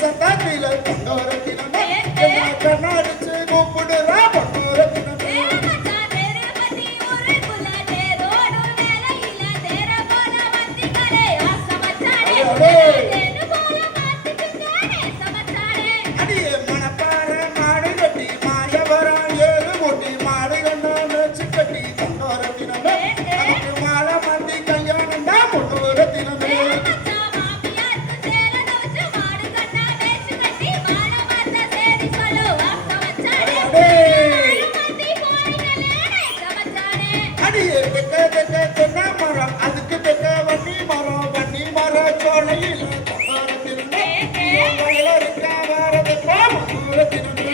சத்தாத்தில பொன்னோரத்தினமே கண்ணாடிச்சு கூப்பிடுறா பொன்னோரத்தினமே அடியே மணப்பாற மாடு கட்டி மாயவரம் ஏறு மூட்டி மாடு கண்ணா மேச்சு கட்டி பொன்னோரத்தினமே நமக்கு மாலை மாத்தி கல்யாணம் தான் பொன்னோரத்தினமே அடியே தெக்க தெக்க தென்னை மரம் அதுக்கு தெக்க வன்னி மரம் சோலையில் பொன்னோரத்தினமே வயல இருக்கா வாரதுக்கா பொன்னோரத்தினமே